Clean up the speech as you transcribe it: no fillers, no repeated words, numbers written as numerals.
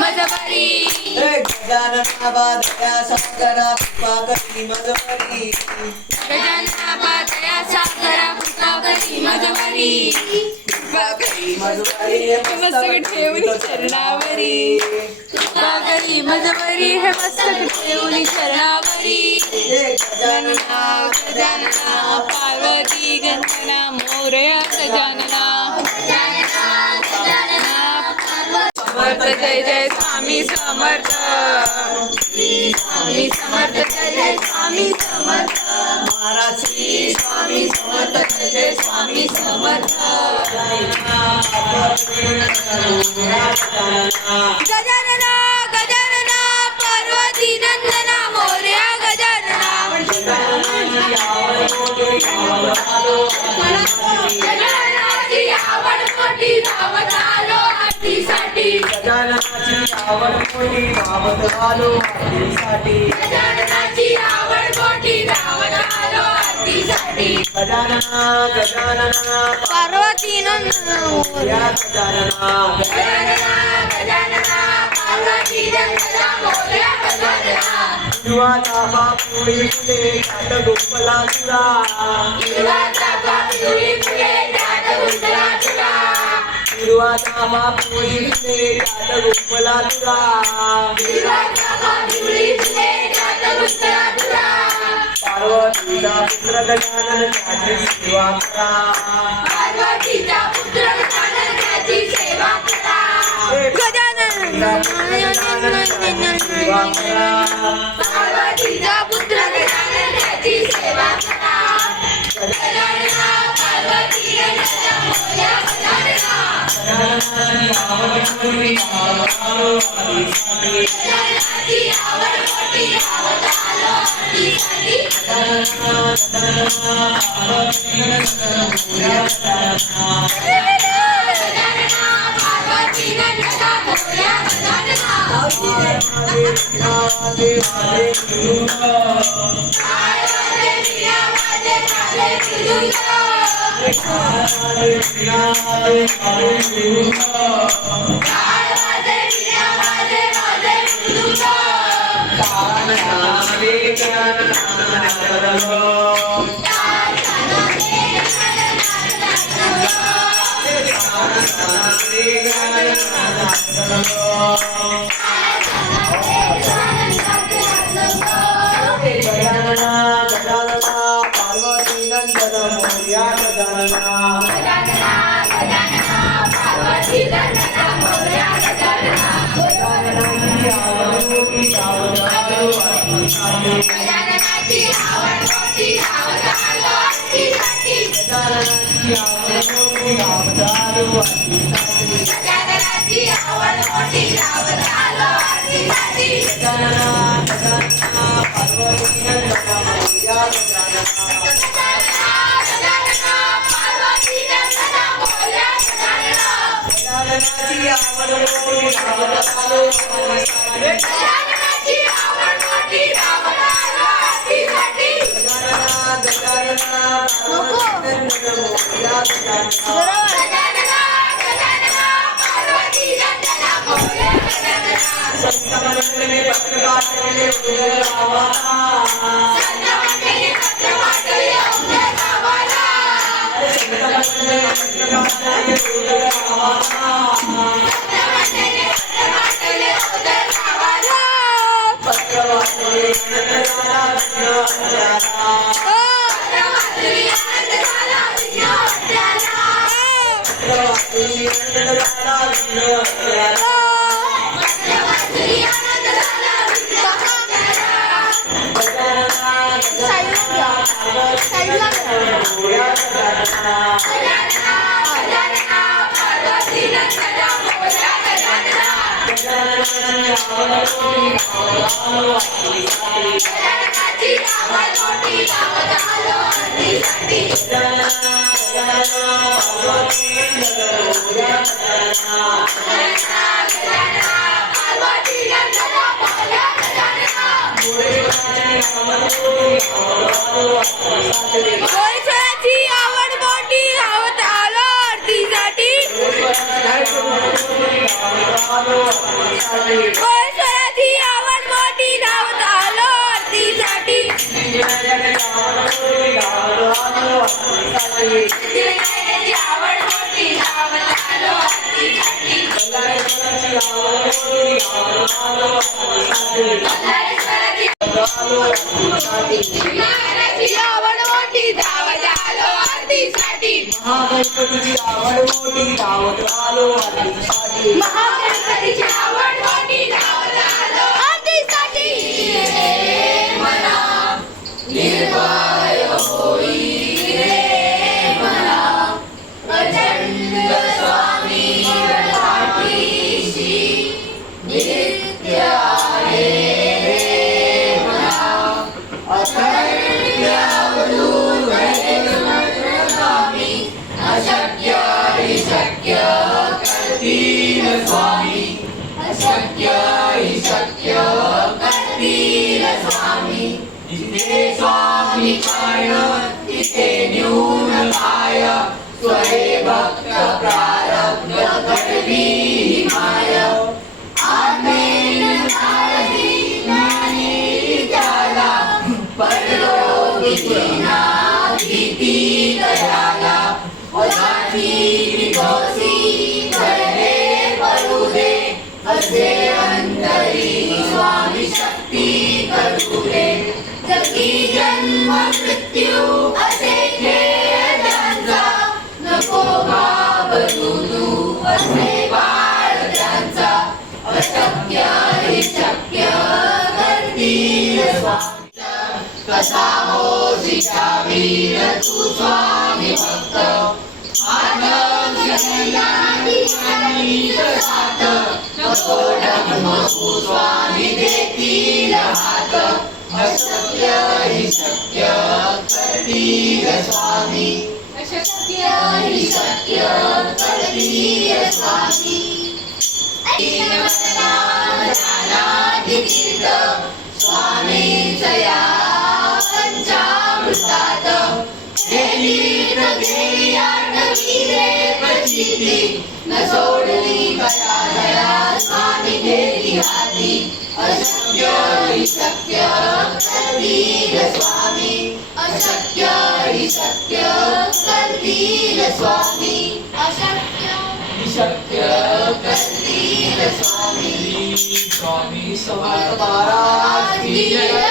मजबरी गजानना दया सागरा कृपा करी मजबरी गजानना दया सागरा कृपा करी मजबरी कृपा करी मजबरी मस्तक ठेवून चरणावरी कृपा करी मजबरी हे मस्तक ठेवून चरणावरी गजानना गजानना पार्वती गंगना मोरया गजानना समर्थ जय जय स्वामी समर्थ स्वामी समर्थ जय जय स्वामी समर्थ महाराज श्री स्वामी समर्थ जय जय स्वामी समर्थ गजानना गजानना पार्वती नंदना मोरया गजानना गजाननाची आवड मोठी धावत आलो आरतीसाठी गजाननाची आवड मोठी धावत आलो आरतीसाठी गजाननाची आवड मोठी धावत आलो आरतीसाठी गजानना गजानना पार्वती नंदना मोरया गजानना गजानना गजानना पार्वती नंदना मोरया गजानना युवाचा बापुडी फुले घाट गोपला तुरा हिरवाचा बापुडी फुले घाट गोपला तुरा युवाचा बापुडी फुले घाट गोपला तुरा हिरवाचा बापुडी फुले घाट गोपला तुरा पार्वतीचा पुत्र गजानन त्याची सेवा करा पार्वतीचा पुत्र गजानन त्याची सेवा करा गजानन सेवा करा पार्वतीचा पुत्र गजानन त्याची सेवा करा गजानना पार्वती गजानना मोरया गजानना गजाननाची आवड मोठी धावत आलो आरतीसाठी गजानना पार्वती गजानना मोरया गजानना पार्वती नंदन मोरया गजानना गजाननाची आवड मोठी धावत आलो आरतीसाठी गजाननाची आवड मोठी धावत आलो आरतीसाठी गजानना पार्वती नंदना मोरया गजानना गजाननाची आवड मोठी धावत आलो आरतीसाठी गजानना गजानना पार्वती नंदना मोरया गजानना संत मंडळी पत्र पाठवले उदय गावाला आवड मोठी धावत आलो आरतीसाठी आलो आरतीसाठी परमेश्वराची आवड मोठी धावत आलो आरतीसाठी विनायकाची आवड मोठी धावत आलो आरतीसाठी विनायकाची आवड मोठी धावत आलो आरतीसाठी बल्लाळेश्वराची आवड मोठी धावत आलो आरतीसाठी बल्लाळेश्वराची आलो आरतीसाठी विनायकाची आवड मोठी धावत आलो आरतीसाठी महागणपतीची आवड मोठी धावत आलो आरतीसाठी महागणपतीची आवड मोठी धावत आलो आरतीसाठी रे मना निर्भय होई रे मना प्रचंड स्वामी पाठीशी नित्य आहे रे मना अखंड अवधूत स्वामी अशक्य हि शक्य करतील स्वामी अशक्य हि शक्य करतील स्वामी जिथे स्वामी काय तिथे न्यून काय स्वरे भक्त प्रारब्ध घडवी ही माय आमेन नारदी ज्ञानी त्याला परलोकी दीना भीती दयाला उदासी विदोषी घडले पडू दे असे अंतरी स्वामी शक्ती करू दे जगी जन्म मृत्यू असे खेळ त्यांचा नको घाबरू तू असे बाळ त्यांचा अशक्य हि शक्य करतील स्वामी कसा होशीचा वीर तू स्वामी भक्त साथ नको डगमगू स्वामी देतील हात अशक्य हि शक्य करतील स्वामी अशक्य हि शक्य करतील स्वामी स्वामींच या पंचामृतात न सोडली दया स्वामी देती हाती अशक्य हि शक्य करतील स्वामी अशक्य हि शक्य करतील स्वामी अशक्य हि शक्य करतील स्वामी स्वामी समर्थ महाराज की जय.